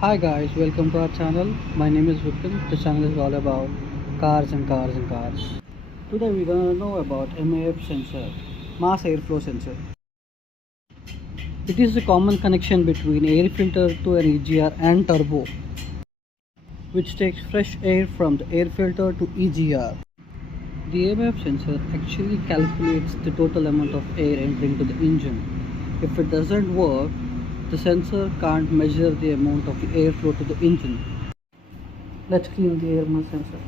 Hi guys, welcome to our channel. My name is Vipin. The channel is all about cars and cars and cars. Today we're gonna know about MAF sensor, mass airflow sensor. It is a common connection between air filter to an EGR and turbo, which takes fresh air from the air filter to EGR. The MAF sensor actually calculates the total amount of air entering to the engine. If it doesn't work, the sensor can't measure the amount of airflow to the engine. Let's clean the air mass sensor.